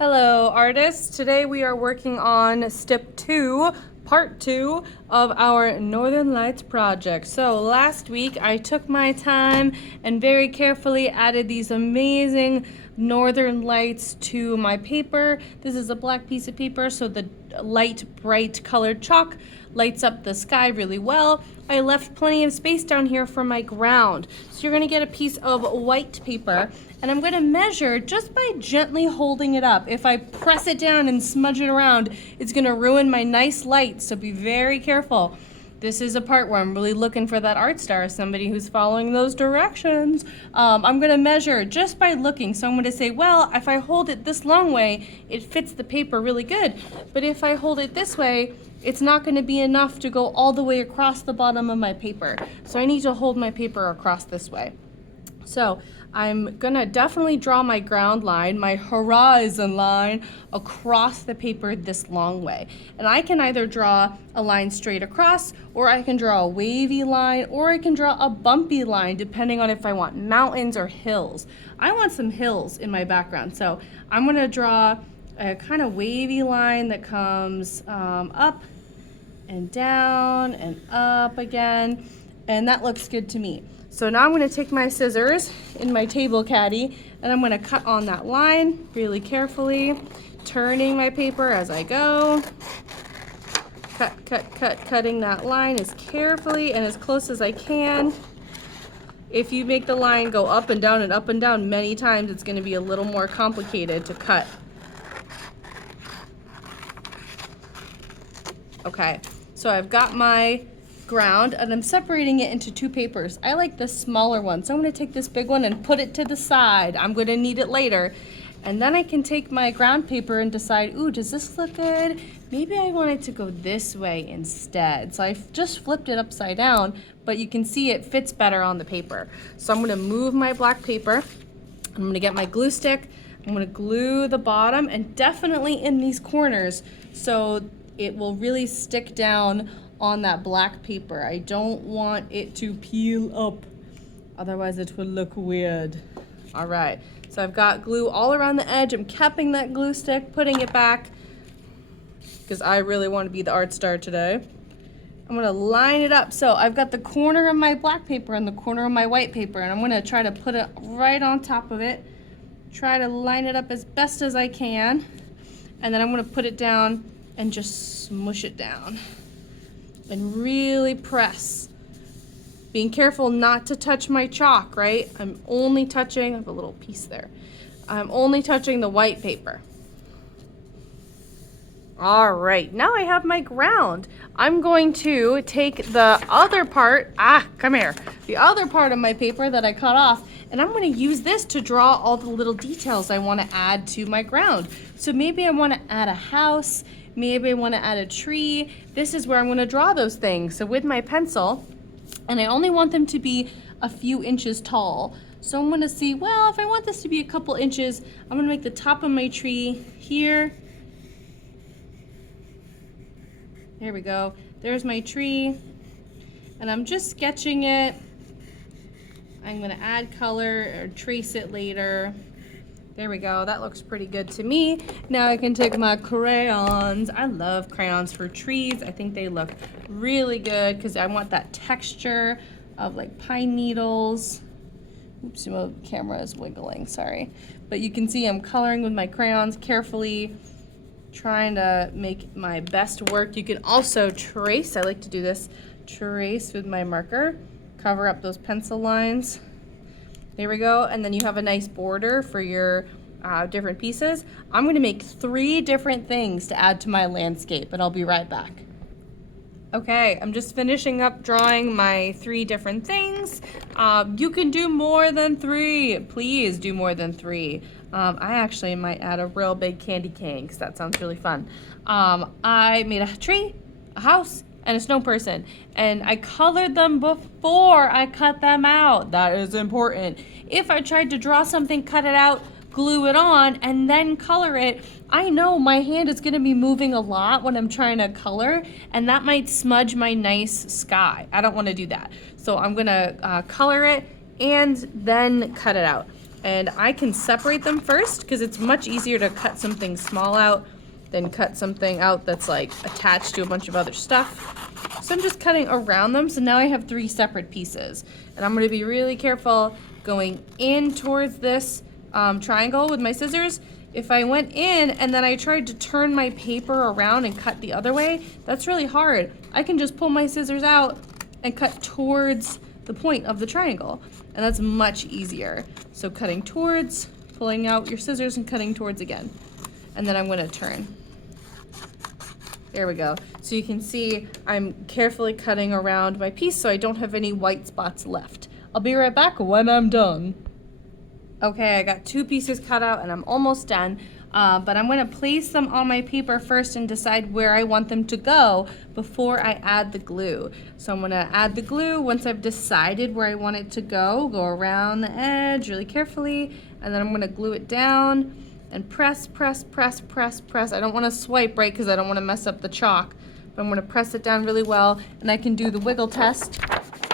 Hello artists, today we are working on step 2, part 2 of our Northern Lights project. So last week I took my time and very carefully added these amazing Northern Lights to my paper. This is a black piece of paper, so the light bright colored chalk lights up the sky really well. I left plenty of space down here for my ground. So you're gonna get a piece of white paper and I'm gonna measure just by gently holding it up. If I press it down and smudge it around, it's gonna ruin my nice light, so be very careful. This is a part where I'm really looking for that art star, somebody who's following those directions. I'm gonna measure just by looking. So I'm gonna say, well, if I hold it this long way, it fits the paper really good. But if I hold it this way, it's not gonna be enough to go all the way across the bottom of my paper. So I need to hold my paper across this way. So I'm gonna definitely draw my ground line, my horizon line, across the paper this long way. And I can either draw a line straight across, or I can draw a wavy line, or I can draw a bumpy line, depending on if I want mountains or hills. I want some hills in my background, so I'm gonna draw a kind of wavy line that comes up and down and up again, and that looks good to me. So now I'm going to take my scissors in my table caddy and I'm going to cut on that line really carefully, turning my paper as I go. Cutting that line as carefully and as close as I can. If you make the line go up and down many times, it's going to be a little more complicated to cut. Okay, so I've got my ground and I'm separating it into two papers. I like the smaller one, so I'm going to take this big one and put it to the side. I'm going to need it later. And then I can take my ground paper and decide, ooh, does this look good? Maybe I want it to go this way instead. So I've just flipped it upside down, but you can see it fits better on the paper. So I'm going to move my black paper. I'm going to get my glue stick. I'm going to glue the bottom and definitely in these corners so it will really stick down on that black paper. I don't want it to peel up, otherwise it will look weird. All right, so I've got glue all around the edge. I'm capping that glue stick, putting it back, because I really want to be the art star today. I'm gonna line it up. So I've got the corner of my black paper and the corner of my white paper, and I'm gonna try to put it right on top of it. Try to line it up as best as I can, and then I'm gonna put it down and just smush it down. And really press. Being careful not to touch my chalk, right? I'm only touching, I have a little piece there. I'm only touching the white paper. All right, now I have my ground. I'm going to take the other part, come here. The other part of my paper that I cut off, and I'm gonna use this to draw all the little details I wanna add to my ground. So maybe I wanna add a house, maybe I want to add a tree. This is where I'm going to draw those things. So with my pencil, and I only want them to be a few inches tall. So I'm going to see, well, if I want this to be a couple inches, I'm going to make the top of my tree here. There we go. There's my tree. And I'm just sketching it. I'm going to add color or trace it later. There we go, that looks pretty good to me. Now I can take my crayons. I love crayons for trees. I think they look really good because I want that texture of like pine needles. Oops, my camera is wiggling, sorry. But you can see I'm coloring with my crayons carefully, trying to make my best work. You can also trace, I like to do this, trace with my marker, cover up those pencil lines. There we go, and then you have a nice border for your different pieces. I'm going to make 3 different things to add to my landscape, and I'll be right back. Okay, I'm just finishing up drawing my 3 different things. You can do more than 3. Please do more than 3. I actually might add a real big candy cane because that sounds really fun. I made a tree, a house, and a snow person, and I colored them before I cut them out. That is important. If I tried to draw something, cut it out, glue it on, and then color it, I know my hand is gonna be moving a lot when I'm trying to color, and that might smudge my nice sky. I don't wanna do that. So I'm gonna color it and then cut it out. And I can separate them first because it's much easier to cut something small out than cut something out that's like attached to a bunch of other stuff. So I'm just cutting around them. So now I have 3 separate pieces. And I'm gonna be really careful going in towards this triangle with my scissors. If I went in and then I tried to turn my paper around and cut the other way, that's really hard. I can just pull my scissors out and cut towards the point of the triangle. And that's much easier. So cutting towards, pulling out your scissors and cutting towards again. And then I'm gonna turn. There we go. So you can see I'm carefully cutting around my piece so I don't have any white spots left. I'll be right back when I'm done. Okay, I got 2 pieces cut out and I'm almost done. But I'm gonna place them on my paper first and decide where I want them to go before I add the glue. So I'm gonna add the glue once I've decided where I want it to go around the edge really carefully, and then I'm gonna glue it down and press, press, press, press, press. I don't wanna swipe right because I don't wanna mess up the chalk, but I'm gonna press it down really well, and I can do the wiggle test.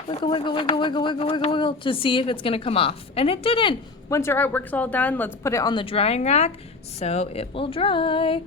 Wiggle, wiggle, wiggle, wiggle, wiggle, wiggle, wiggle, to see if it's gonna come off. And it didn't. Once our artwork's all done, let's put it on the drying rack so it will dry.